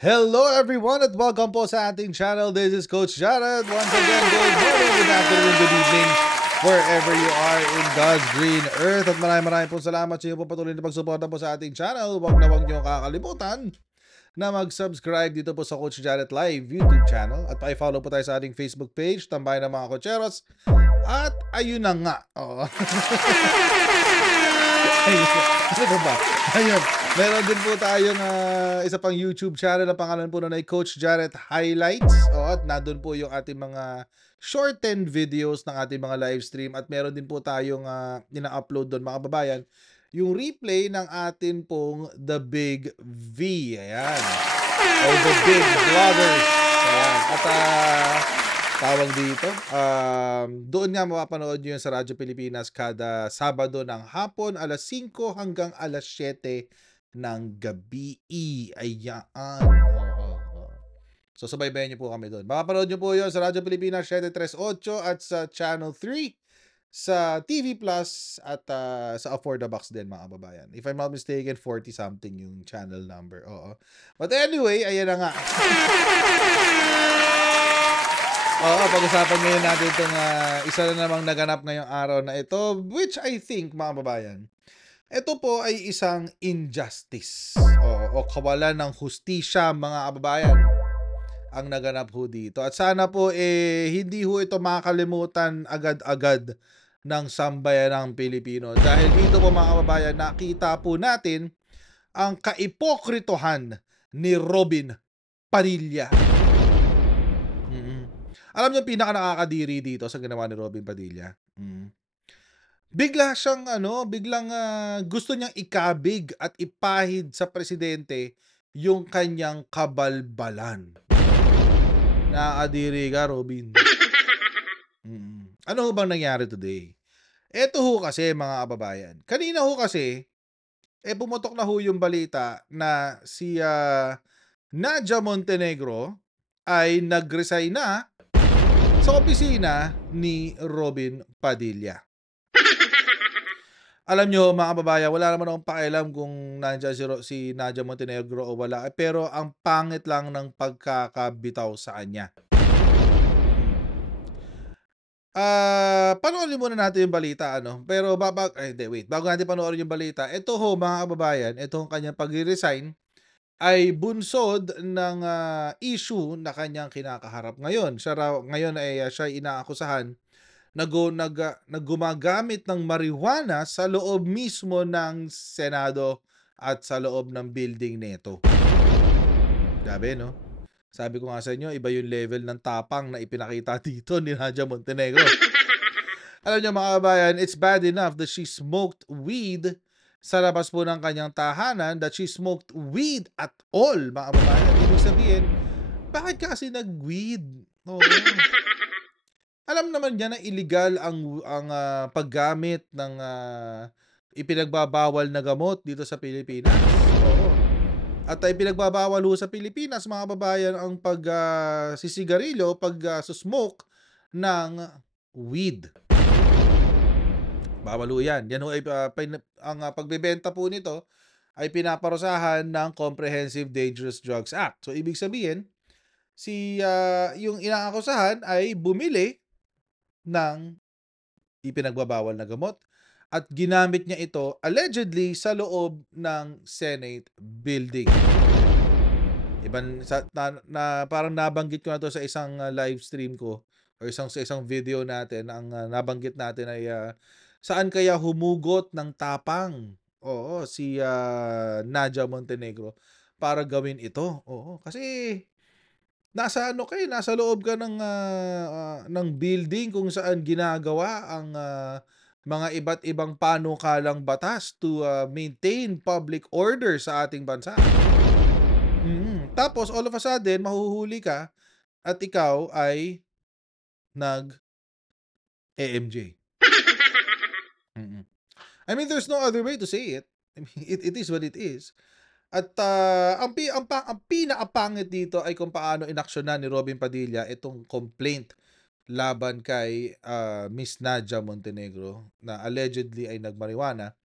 Hello everyone at welcome po sa ating channel. This is Coach Jared. Once again, good morning, good afternoon, good evening, wherever you are in God's green earth. At maraming po salamat sa inyo po patuloy na pagsuporta po sa ating channel. Huwag niyo kakalimutan na mag-subscribe dito po sa Coach Jared Live YouTube channel. At pa-follow po tayo sa ating Facebook page, Tambayan ng mga Cocheros. At ayun na nga. Oh. Ano ba? Ayun. Meron din po tayong isa pang YouTube channel na pangalan po nun ay Coach Jared Highlights. At nandun po yung ating mga shortened videos ng ating mga live stream. At meron din po tayong ina-upload doon mga kababayan. Yung replay ng atin pong The Big V. Ayan. O The Big Vloggers. Ayan. At tawag dito, doon nga mapapanood nyo yun sa Radyo Pilipinas kada Sabado ng hapon, alas 5 hanggang alas 7 ng gabi. Ayan. Oo. So, subaybayan nyo po kami doon. Mapapanood nyo po yun sa Radyo Pilipinas 738 at sa Channel 3, sa TV Plus, at sa For the Box din, mga kababayan. If I'm not mistaken, 40-something yung channel number. Oo. But anyway, ayan na nga. Oo, pag-usapan ngayon natin itong isa na namang naganap ngayong araw na ito, which I think, mga kababayan, ito po ay isang injustice o kawalan ng hustisya, mga kababayan, ang naganap ho dito. At sana po hindi ho ito makakalimutan agad-agad ng sambayanang Pilipino. Dahil dito po, mga kababayan, nakita po natin ang kaipokritohan ni Robin Padilla. Alam niyo pinaka nakakadiri dito sa ginawa ni Robin Padilla? Bigla siyang biglang gusto niyang ikabig at ipahid sa presidente yung kanyang kabalbalan. Nakakadiri ka, Robin. Ano ho bang nangyari today? Eto ho kasi, mga kababayan. Kanina ho kasi, pumutok na ho yung balita na si Nadia Montenegro ay nag-resign na sa opisina ni Robin Padilla. Alam nyo, mga kababayan, wala naman akong pakialam kung nandiyan si Nadia Montenegro o wala. Pero ang pangit lang ng pagkakabitaw sa kanya. Panoorin muna natin yung balita, Pero bago natin panoorin yung balita, ito ho, mga kababayan, itong kanyang pag-resign ay bunsod ng issue na kanyang kinakaharap ngayon. Ngayon ay siya inaakusahan na gumagamit ng marijuana sa loob mismo ng Senado at sa loob ng building nito. Grabe, no? Sabi ko nga sa inyo, iba yung level ng tapang na ipinakita dito ni Nadia Montenegro. Alam niyo, mga kabayan, it's bad enough that she smoked weed sa labas po ng kanyang tahanan, that she smoked weed at all, mga kababayan. Ibig sabihin, bakit kasi nag-weed? Oo. Alam naman niya na illegal ang paggamit ng ipinagbabawal na gamot dito sa Pilipinas. Oo. At ay pinagbabawal ho sa Pilipinas, mga kababayan, ang sisigarilyo, susmoke ng weed. Bawal ho yan. Yan ho ay ang pagbebenta po nito ay pinaparusahan ng Comprehensive Dangerous Drugs Act. So, ibig sabihin, yung inaakusahan ay bumili ng ipinagbabawal na gamot at ginamit niya ito allegedly sa loob ng Senate building. Parang nabanggit ko na to sa isang live stream ko o sa isang video natin. Ang nabanggit natin ay saan kaya humugot ng tapang si Nadia Montenegro para gawin ito. Kasi nasa loob ka ng building kung saan ginagawa ang mga iba't ibang panukalang batas to maintain public order sa ating bansa. Tapos all of a sudden mahuhuli ka at ikaw ay nag-EMJ. I mean, there's no other way to say it. I mean, it is what it is. At ang pinakapangit dito ay kung paano inaksyonan ni Robin Padilla itong complaint laban kay Miss Nadia Montenegro na allegedly ay nagmarijuana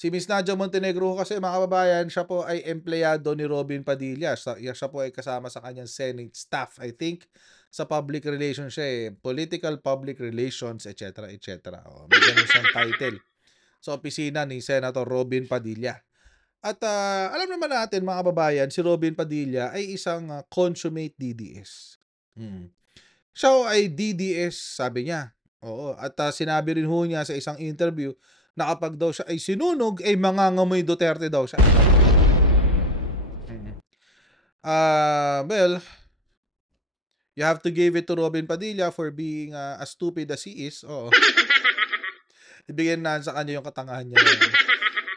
Si Miss Nadia Montenegro kasi mga kababayan, siya po ay empleyado ni Robin Padilla. Siya po ay kasama sa kanyang Senate staff. I think sa public relations siya eh. Political public relations, etc. etc. Oh, may ganun siyang title sa opisina ni Senator Robin Padilla. At alam naman natin mga kababayan, si Robin Padilla ay isang consummate DDS. Siya ay DDS, sabi niya. Oo, at sinabi rin ho niya sa isang interview na kapag daw siya ay sinunog, ay mangangamoy Duterte daw siya. Mm. Well, you have to give it to Robin Padilla for being as stupid as he is. Oo. Ibigyan na sa kanya yung katangahan niya.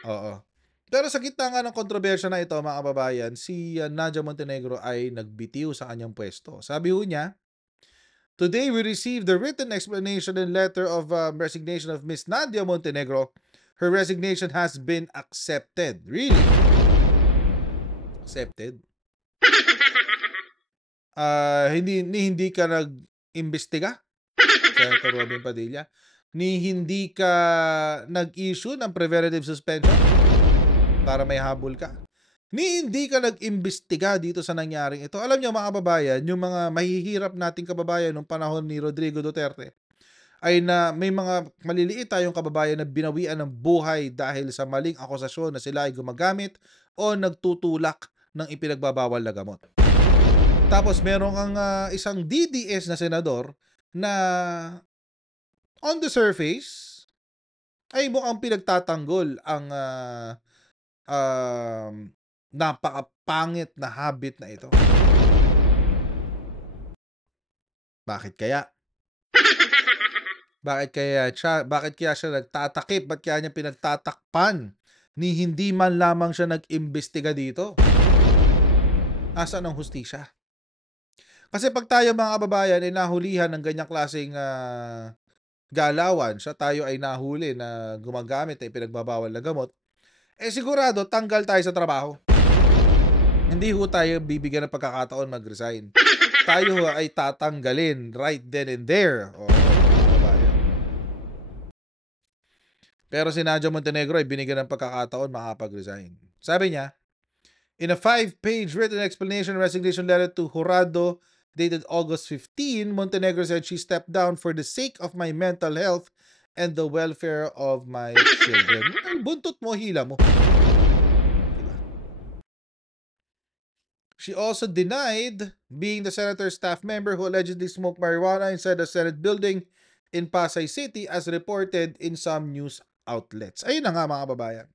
Oo. Pero sa gitna nga ng kontrobersya na ito, mga kababayan, si Nadia Montenegro ay nagbitiw sa kanyang pwesto. Sabi ho niya, "Today we received the written explanation and letter of resignation of Miss Nadia Montenegro. Her resignation has been accepted." Really? Accepted? Hindi ka nag-imbestiga, Senator Robin Padilla? Hindi ka nag-issue ng preventative suspension para may habol ka? Hindi ka nag-imbestiga dito sa nangyaring ito? Alam niyo mga kababayan, yung mga mahihirap nating kababayan nung panahon ni Rodrigo Duterte ay na may mga maliliit tayong kababayan na binawian ng buhay dahil sa maling akusasyon na sila ay gumagamit o nagtutulak ng ipinagbabawal na gamot. Tapos meron kang isang DDS na senador na on the surface ay mukhang pinagtatanggol ang napakapangit na habit na ito. Bakit kaya? Bakit kaya siya nagtatakip? Bakit kaya niya pinagtatakpan ni hindi man lamang siya nag-imbestiga dito? Nasaan ang hustisya? Kasi pag tayo mga kababayan ay nahulihan ng ganyang klaseng galawan, tayo ay nahuli na gumagamit ng ipinagbabawal na gamot, sigurado tanggal tayo sa trabaho. Hindi ho tayo bibigyan ng pagkakataon mag-resign. Tayo ho ay tatanggalin right then and there. Oo, mga kababayan. Pero si Nadia Montenegro ay binigyan ng pagkakataon makapag-resign. Sabi niya, in a 5-page written explanation resignation letter to Jurado dated August 15, Montenegro said she stepped down for the sake of my mental health and the welfare of my children. Ang buntot mo, hila mo. Diba? She also denied being the senator's staff member who allegedly smoked marijuana inside the Senate building in Pasay City as reported in some news outlets. Ayun na nga mga kababayan.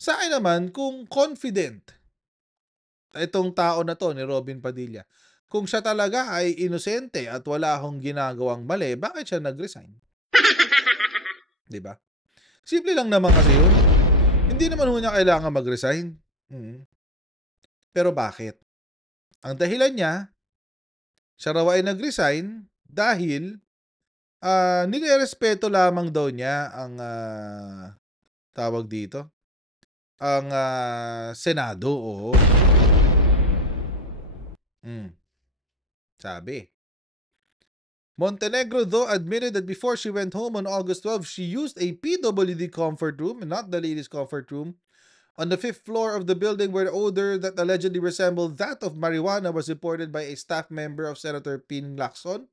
Sa akin naman, kung confident itong tao na to ni Robin Padilla, kung siya talaga ay inosente at wala akong ginagawang mali, bakit siya nag-resign? Diba? Simple lang naman kasi yun. Hindi naman ho niya kailangan mag-resign. Pero bakit? Ang dahilan niya, siya raw ay nag-resign dahil nilerespeto lamang daw niya ang tawag dito, ang Senado. Oo. Sabi. Montenegro though admitted that before she went home on August 12, she used a PWD comfort room, not the ladies' comfort room, on the 5th floor of the building where the odor that allegedly resembled that of marijuana was reported by a staff member of Senator Ping Lacson.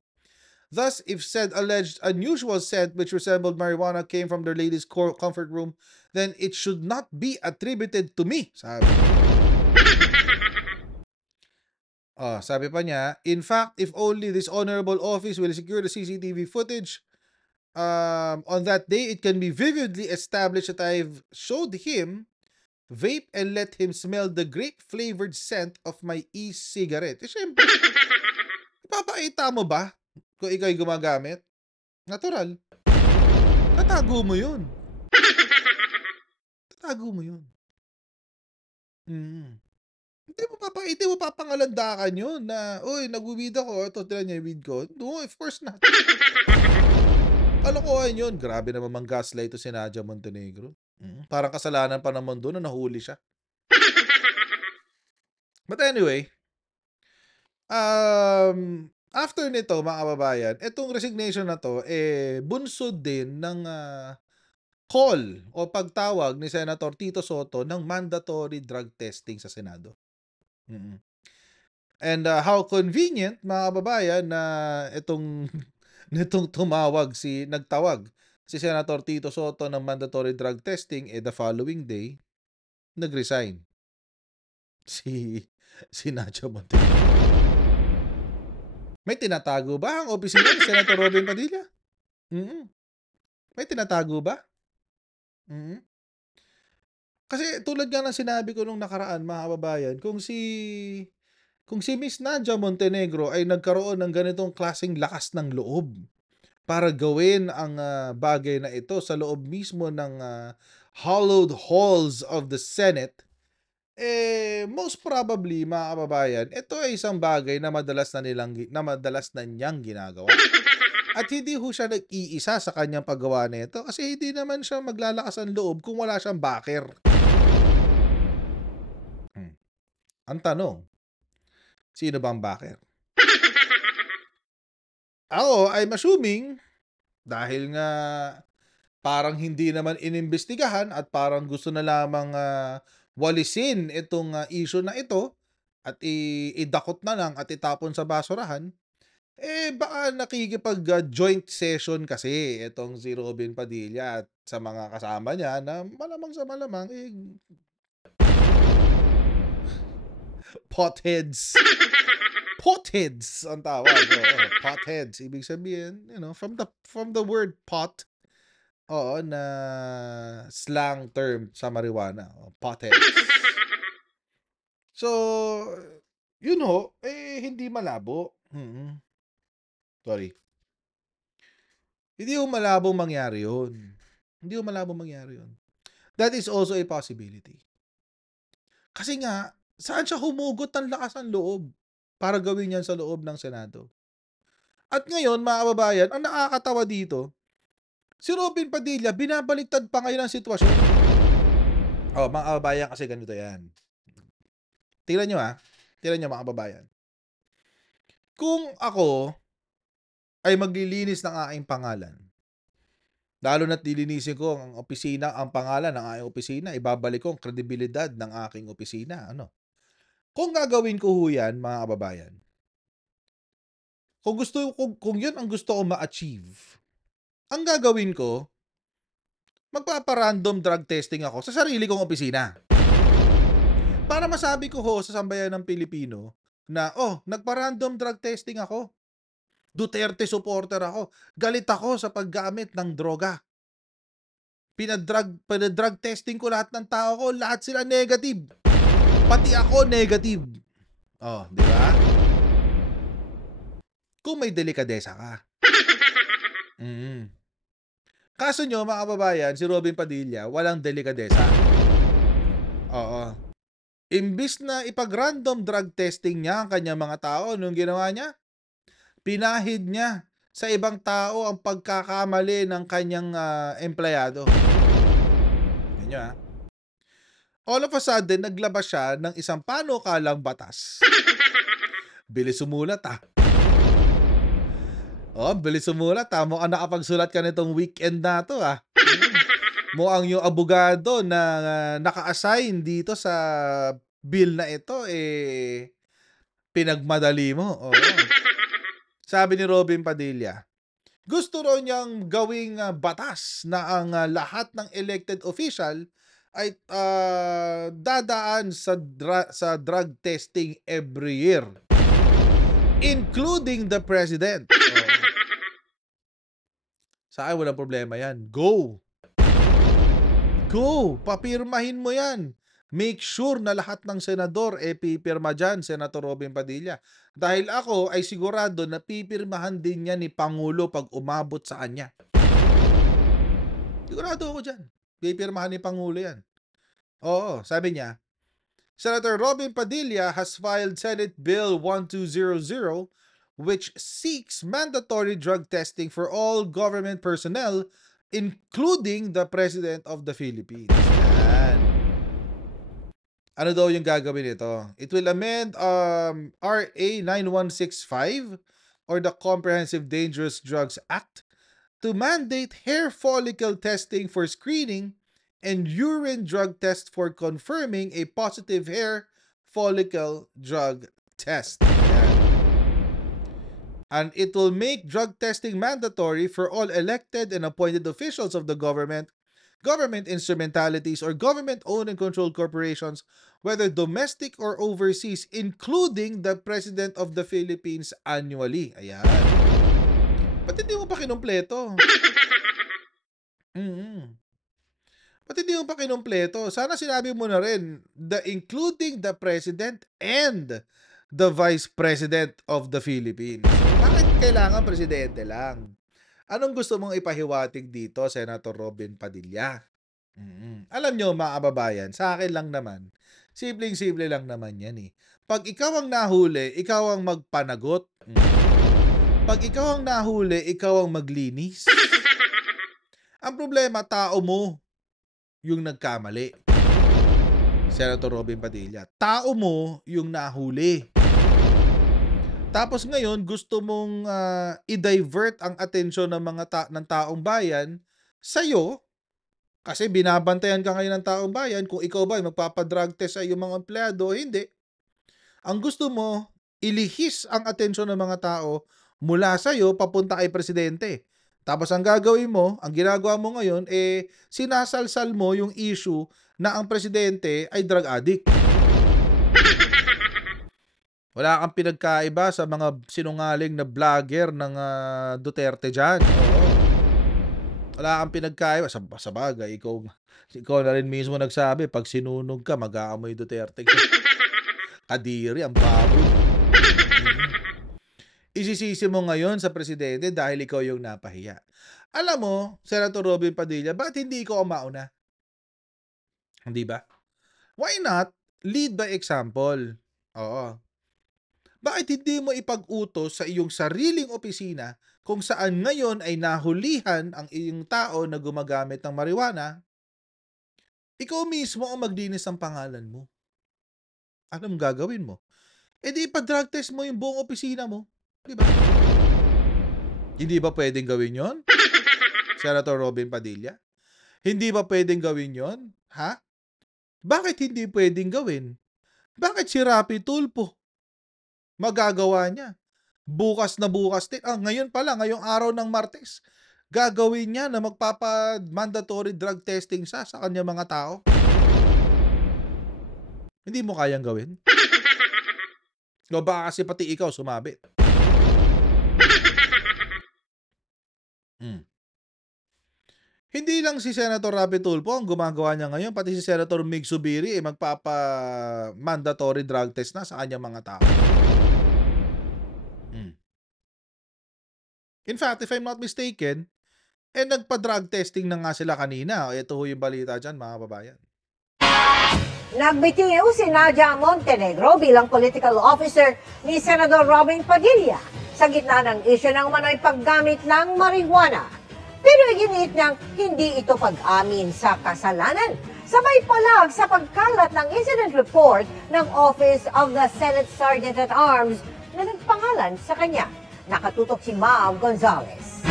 Thus, if said alleged unusual scent which resembled marijuana came from the ladies' comfort room, then it should not be attributed to me. Sabi pa niya, in fact, if only this honorable office will secure the CCTV footage on that day, it can be vividly established that I've showed him vape and let him smell the grape-flavored scent of my e-cigarette. Siyempre, ipapakita mo ba kung ikaw ay gumagamit? Natural. Tatago mo yun. Tatago mo yun. Hindi mo papangalandakan yun na, uy, nag-weed ako, ito, tira niya yung weed ko. No, of course not. Kalokohan yun. Grabe naman mang-gaslight to si Nadia Montenegro. Parang kasalanan pa naman doon na nahuli siya. But anyway, after nito mga kababayan, itong resignation na to, bunsod din ng call o pagtawag ni Senator Tito Sotto ng mandatory drug testing sa Senado. Mm. And how convenient mga kababayan na itong nitong nagtawag si Senator Tito Sotto ng mandatory drug testing, the following day nag-resign si Nacho Montenegro. May tinatago ba ang opisina ni Senator Robin Padilla? Mm. May tinatago ba? Mm. Kasi tulad nga ng sinabi ko nung nakaraan mga kababayan, kung si Miss Nadia Montenegro ay nagkaroon ng ganitong klaseng lakas ng loob para gawin ang bagay na ito sa loob mismo ng hallowed halls of the Senate, most probably mga kababayan, ito ay isang bagay na madalas na niyang ginagawa. At hindi ho siya nag-iisa sa kanyang paggawa nito kasi hindi naman siya maglalakas ang loob kung wala siyang backer. Ang tanong, sino bang backer? Ako, I'm assuming, dahil nga parang hindi naman inimbestigahan at parang gusto na lamang walisin itong issue na ito at idakot na lang at itapon sa basurahan, baka nakikipag-joint session kasi itong si Robin Padilla at sa mga kasama niya na malamang sa malamang, potheads. Potheads ang tawag. Oo, potheads. Ibig sabihin, from the word pot, na slang term sa marijuana. Potheads. So, hindi malabo. Sorry. Hindi ho malabong mangyari yun. That is also a possibility. Kasi nga, saan siya humugot ng lakas ng loob para gawin yan sa loob ng Senado? At ngayon, mga kababayan, ang nakakatawa dito, si Robin Padilla, binabaliktad pa ngayon ang sitwasyon. Mga kababayan, kasi ganito yan. Tingnan nyo mga kababayan. Kung ako ay maglilinis ng aking pangalan, lalo na't dilinisin ko ang pangalan ng aking opisina, ibabalik ko ang kredibilidad ng aking opisina. Kung gagawin ko ho yan, mga kababayan, kung yun ang gusto ko ma-achieve, ang gagawin ko, magpapa-random drug testing ako sa sarili kong opisina. Para masabi ko ho sa sambayan ng Pilipino na, nagpa-random drug testing ako. Duterte supporter ako. Galit ako sa paggamit ng droga. Pinadrug testing ko lahat ng tao ko, lahat sila negative. Pati ako negative. Di ba? Kung may delikadesa ka. Kaso nyo, mga kababayan, si Robin Padilla, walang delikadesa. Imbis na ipag-random drug testing niya ang kanyang mga tao, nung ginawa niya, pinahid niya sa ibang tao ang pagkakamali ng kanyang empleyado. Ganyan. All of a sudden, naglabas siya ng isang panukalang batas. Bilis sumulat bilis sumulat Mukhang nakapagsulat ka nitong weekend na to Mukhang yung abogado na naka-assign dito sa bill na ito, pinagmadali mo. Sabi ni Robin Padilla, gusto raw niyang gawing batas na ang lahat ng elected official ay dadaan sa drug testing every year, including the president. Sa akin, walang problema yan. Go! Papirmahin mo yan. Make sure na lahat ng senador pipirma dyan, Senator Robin Padilla. Dahil ako ay sigurado na pipirmahan din niya ni Pangulo pag umabot sa kanya. Sigurado ako dyan. Pipirmahan ni Pangulo yan. Sabi niya, Senator Robin Padilla has filed Senate Bill 1200 which seeks mandatory drug testing for all government personnel, including the President of the Philippines. Yan. Ano daw yung gagawin nito? It will amend RA 9165 or the Comprehensive Dangerous Drugs Act to mandate hair follicle testing for screening and urine drug test for confirming a positive hair follicle drug test. Ayan. And it will make drug testing mandatory for all elected and appointed officials of the government, government instrumentalities, or government-owned and controlled corporations, whether domestic or overseas, including the President of the Philippines annually. Ayan. Ba't hindi mo pa kinumpleto? Ba't hindi mo pa kinumpleto? Sana sinabi mo na rin, including the President and the Vice President of the Philippines. Bakit kailangan presidente lang? Anong gusto mong ipahiwatig dito, Senator Robin Padilla? Alam nyo, mga kababayan, sa akin lang naman, simpleng-simple lang naman yan eh. Pag ikaw ang nahuli, ikaw ang magpanagot. Pag ikaw ang nahuli, ikaw ang maglinis. Ang problema, tao mo yung nagkamali. Senator Robin Padilla, tao mo yung nahuli. Tapos ngayon, gusto mong i-divert ang atensyon ng mga ng taong bayan sa'yo kasi binabantayan ka ngayon ng taong bayan kung ikaw ba ay magpapadrug test sa iyong mga empleyado o hindi. Ang gusto mo, ilihis ang atensyon ng mga tao mula sa'yo papunta kay presidente. Tapos ang gagawin mo, ang ginagawa mo ngayon, sinasalsal mo yung issue na ang presidente ay drug addict. Wala kang pinagkaiba sa mga sinungaling na vlogger ng Duterte dyan. Oo. Wala kang pinagkaiba. Sa bagay, ikaw na rin mismo nagsabi, pag sinunog ka, mag-aamoy Duterte. Kadiri, ang baboy. Isisisi mo ngayon sa presidente dahil ikaw yung napahiya. Alam mo, Senator Robin Padilla, bakit hindi ikaw ang mauna? Hindi ba? Why not lead by example? Oo. Bakit hindi mo ipag-utos sa iyong sariling opisina kung saan ngayon ay nahulihan ang iyong tao na gumagamit ng marijuana? Ikaw mismo ang maglinis ng pangalan mo. Anong gagawin mo? Di ipa-drug test mo yung buong opisina mo. Diba? Hindi ba pwedeng gawin yon? Senator Robin Padilla? Hindi ba pwedeng gawin yon? Ha? Bakit hindi pwedeng gawin? Bakit si Rapi Tulfo magagawa niya? Bukas na bukas din. Ngayon pala, ngayong araw ng Martes, gagawin niya na magpapa-mandatory drug testing sa kanyang mga tao. Hindi mo kayang gawin? O baka kasi pati ikaw sumabit. Hindi lang si Senator Rapi Tulfo ang gumagawa niya ngayon, pati si Senator Mig Zubiri magpapa-mandatory drug test na sa kanyang mga tao. In fact, if I'm not mistaken, nagpa-drug testing na nga sila kanina. Ito ho yung balita dyan, mga babayan. Nagbitiw si Nadia Montenegro bilang political officer ni Senador Robin Padilla sa gitna ng isyu ng umano'y paggamit ng marijuana. Pero iginiit niyang hindi ito pag-amin sa kasalanan. Sabay palag sa pagkalat ng incident report ng Office of the Senate Sergeant-at-Arms na nagpangalan sa kanya. Nakatutok si Mav Gonzalez.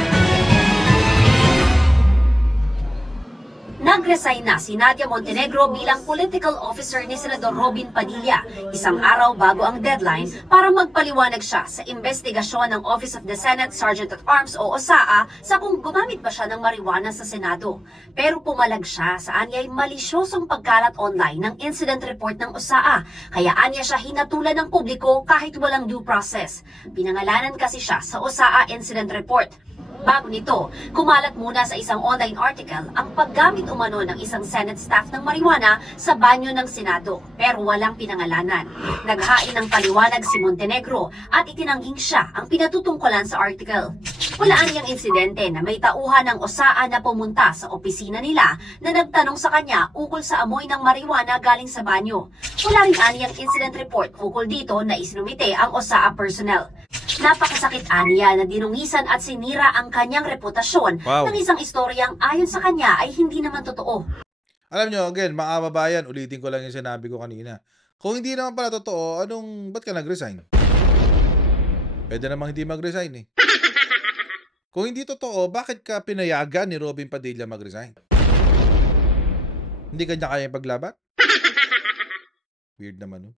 Nag-resign na si Nadia Montenegro bilang political officer ni Senador Robin Padilla, isang araw bago ang deadline para magpaliwanag siya sa investigasyon ng Office of the Senate Sergeant-at-Arms o OSAA sa kung gumamit ba siya ng marijuana sa Senado. Pero pumalag siya sa anyay malisyosong pagkalat online ng incident report ng OSAA, kaya anya siya hinatulan ng publiko kahit walang due process. Pinangalanan kasi siya sa OSAA incident report. Bago nito, kumalat muna sa isang online article ang paggamit umano ng isang Senate staff ng marijuana sa banyo ng Senado, pero walang pinangalanan. Naghain ng paliwanag si Montenegro at itinanghing siya ang pinatutungkulan sa article. Walaan niyang insidente na may tauhan ng OSAA na pumunta sa opisina nila na nagtanong sa kanya ukol sa amoy ng marijuana galing sa banyo. Wala rin aniyang incident report ukol dito na isinumite ang OSAA personnel. Napakasakit aniya na dinungisan at sinira ang kanyang reputasyon ng isang istoryang ayon sa kanya ay hindi naman totoo. Alam nyo, again, mga kababayan, ulitin ko lang yung sinabi ko kanina. Kung hindi naman pala totoo, ba't ka nag-resign? Pwede namang hindi mag-resign eh. Kung hindi totoo, bakit ka pinayagan ni Robin Padilla mag-resign? Hindi ka niya kayang paglaban? Weird naman, no?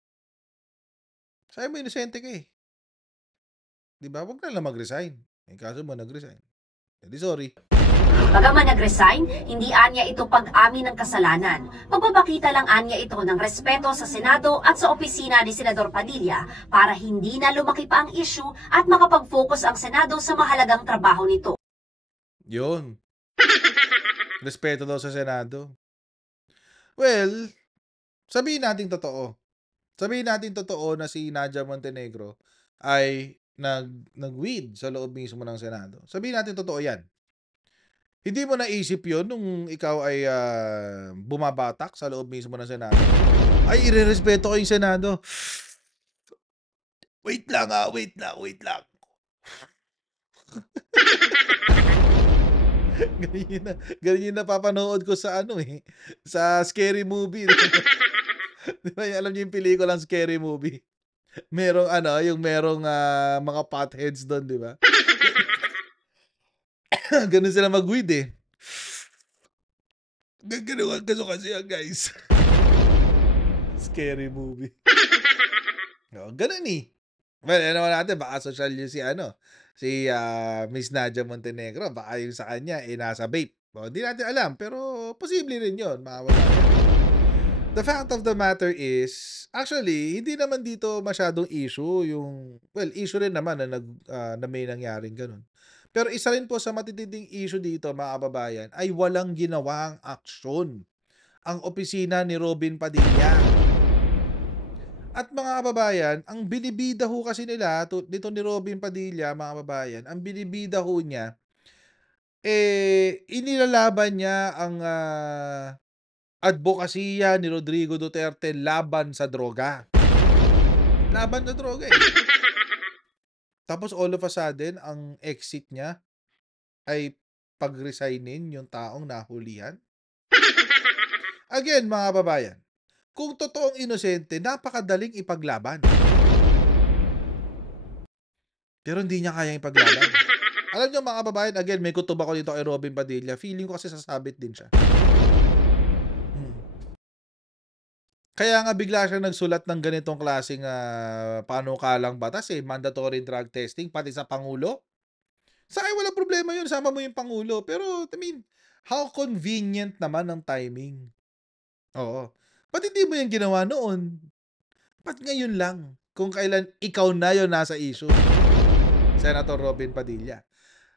Sabi mo inosente ka, eh. 'Di ba? Wag na lang mag-resign. Eh, kaso mo nag-resign. Eh, di sorry. Bagaman nag-resign, hindi anya ito pag-amin ng kasalanan. Magpapakita lang anya ito ng respeto sa Senado at sa opisina ni Senador Padilla para hindi na lumaki pa ang issue at makapag-focus ang Senado sa mahalagang trabaho nito. Yun. Respeto daw sa Senado. Well, sabihin natin totoo. Sabihin natin totoo na si Nadia Montenegro ay nag-weed sa loob mismo ng Senado. Sabihin natin totoo yan. Hindi mo naisip yun nung ikaw ay bumabatak sa loob mismo ng Senado? Ay, irerespeto ko yung Senado. Wait lang. Ganyan yung napapanood ko sa sa scary movie. Di ba, alam niyo yung pelikulang Scary Movie? Merong yung merong mga potheads doon, di ba? Ganun sila mag-weed, eh. Ganun kasi yan, guys. Scary movie. No, ganun, eh. Well, naman natin, baka social yun si Miss Nadia Montenegro. Baka yung sa kanya, nasa vape. Hindi natin alam, pero posible rin yun. Makawala yan. The fact of the matter is, actually, hindi naman dito masyadong issue yung, well, issue rin naman na may nangyaring ganun. Pero isa rin po sa matitinding issue dito, mga kababayan, ay walang ginawang aksyon ang opisina ni Robin Padilla. At mga kababayan, ang binibida ho kasi nila, dito ni Robin Padilla, mga kababayan, ang binibida ho niya, inilalaban niya ang advokasya ni Rodrigo Duterte laban sa droga. Laban sa droga, eh. Tapos all of a sudden, ang exit niya ay pag-resignin yung taong nahulihan. Again, mga kababayan, kung totoong inosente, napakadaling ipaglaban. Pero hindi niya kayang ipaglaban. Alam niyo, mga kababayan, again, may kutob ako dito kay Robin Padilla. Feeling ko kasi sasabit din siya. Kaya nga bigla siya nagsulat ng ganitong klaseng panukalang batas, mandatory drug testing pati sa Pangulo. Sa akin walang problema yun, sama mo yung Pangulo. Pero, I mean, how convenient naman ang timing. Oo. Ba't hindi mo yan ginawa noon? Ba't ngayon lang? Kung kailan ikaw na yun nasa issue. Senator Robin Padilla.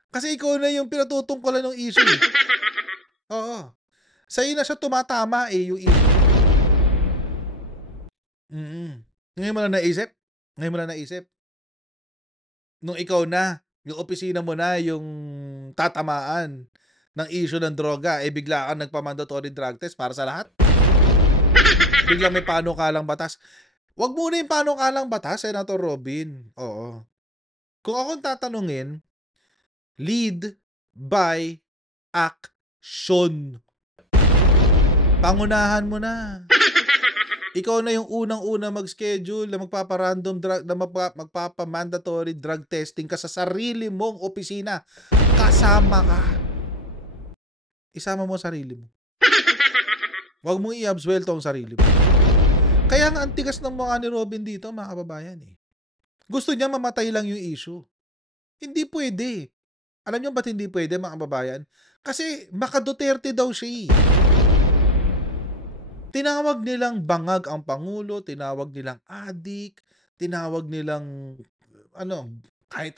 Kasi ikaw na yung pinatutungkulan ng issue. Oo. Sa'yo na siya tumatama yung issue. Ngayon mo lang naisip? Nung ikaw na, yung opisina mo na yung tatamaan ng issue ng droga, bigla kang nagpa-mandatory drug test para sa lahat? Biglang may panukalang batas. Wag muna yung panukalang batas, Senator Robin. Oo. Kung akong tatanungin, lead by action. Pangunahan mo na. Ikaw na yung unang-una mag-schedule na magpapa-random drug, na magpapa-mandatory drug testing ka sa sarili mong opisina. Kasama ka. Isama mo sarili mo. Huwag mong i-absuelto ang sarili mo. Kaya nga ang tigas ng mukha ni Robin dito, mga kababayan, Gusto niya mamatay lang yung issue. Hindi pwede. Alam niyo ba't hindi pwede, mga kababayan? Kasi maka-Duterte daw siya. Tinawag nilang bangag ang Pangulo, tinawag nilang adik, tinawag nilang kahit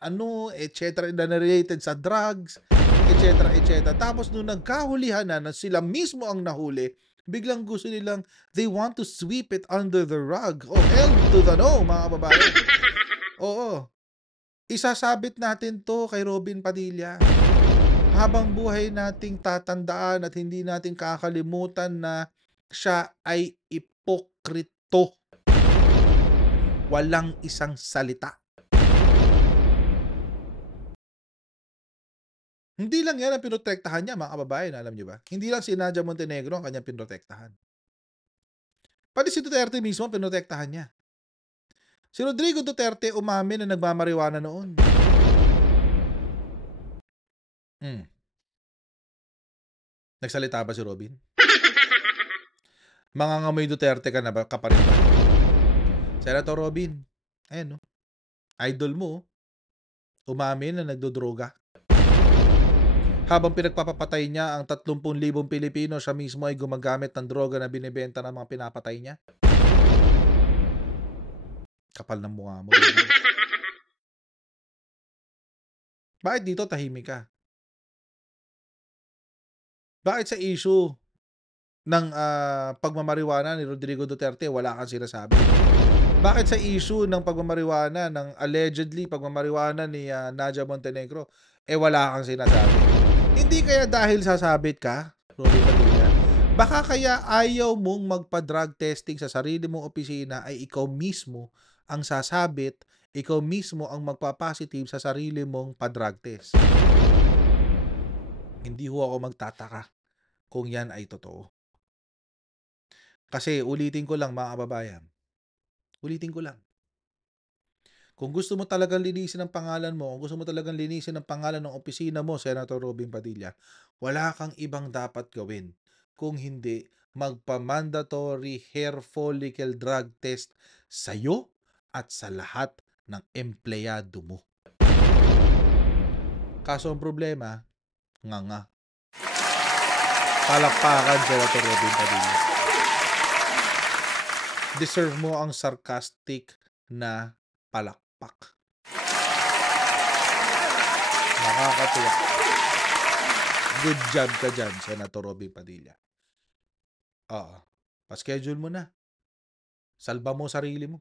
etc. na related sa drugs, etc. Tapos nung nagkahulihan na sila mismo ang nahuli, biglang gusto nilang they want to sweep it under the rug. Oh, hell to the no, mga kababayan. Oo. Isasabit natin to kay Robin Padilla. Habang buhay nating tatandaan at hindi natin kakalimutan na siya ay ipokrito. Walang isang salita. Hindi lang yan ang pinotektahan niya, mga kababayan, alam niyo ba? Hindi lang si Nadia Montenegro ang kanyang pinotektahan. Pati si Duterte mismo ang pinotektahan niya. Si Rodrigo Duterte umamin na nagmamariwana noon. Hmm. Nagsalita ba si Robin? Mangangamoy Duterte ka na ba? Ka pa rin ba? Senator Robin, ayan no. Idol mo, umamin na nagdodroga. Habang pinagpapapatay niya ang 30,000 Pilipino, siya mismo ay gumagamit ng droga na binibenta ng mga pinapatay niya. Kapal ng mukha mo. Bakit dito tahimik ka? Bakit sa issue ng pagmamariwana ni Rodrigo Duterte wala kang sinasabi? Bakit sa issue ng pagmamariwana, ng allegedly pagmamariwana ni Nadia Montenegro, wala kang sinasabi? Hindi kaya dahil sasabit ka, Robin Padilla? Baka kaya ayaw mong magpa-drug testing sa sarili mong opisina ay ikaw mismo ang sasabit, ikaw mismo ang magpa-positive sa sarili mong pa-drug test. Hindi ho ako magtataka kung yan ay totoo. Kasi ulitin ko lang mga kababayan, ulitin ko lang. Kung gusto mo talagang linisin ang pangalan mo, kung gusto mo talagang linisin ang pangalan ng opisina mo, Senator Robin Padilla, wala kang ibang dapat gawin kung hindi magpa-mandatory hair follicle drug test sa'yo at sa lahat ng empleyado mo. Kaso ang problema, nga. Palakpakan, Senator Robin Padilla. Deserve mo ang sarcastic na palakpak. Nakakatuwa. Good job ka dyan, Senator Robin Padilla. Oo. Pa-schedule mo na. Salba mo sarili mo.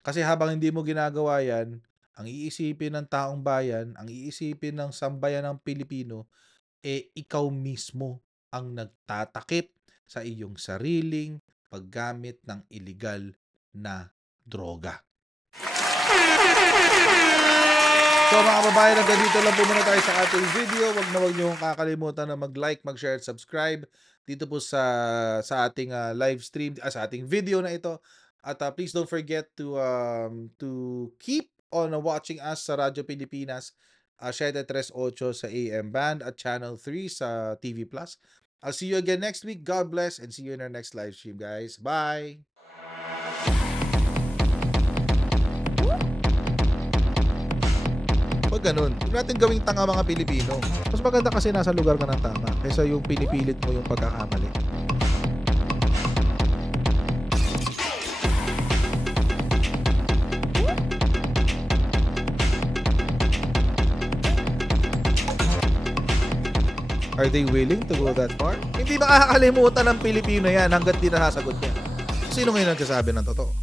Kasi habang hindi mo ginagawa yan, ang iisipin ng taong bayan, ang iisipin ng sambayan ng Pilipino, ikaw mismo ang nagtatakip sa iyong sariling paggamit ng illegal na droga. So mga kababayan, hanggang dito lang po muna tayo sa ating video. Huwag niyo kakalimutan na mag-like, mag-share at subscribe dito po sa ating live stream, sa ating video na ito. At please don't forget to keep on watching us sa Radyo Pilipinas 738 sa AM band at Channel 3 sa TV Plus. I'll see you again next week. God bless and see you in our next live stream, guys. Bye! Huwag ganun. Huwag natin gawing tanga mga Pilipino. Mas maganda kasi nasa lugar ka ng tama kaysa yung pinipilit mo yung pagkakamali. Are they willing to go that far? Hindi makakalimutan ng Pilipino yan hanggat di nasasagot niya. Sino ngayon nagsasabi ng totoo?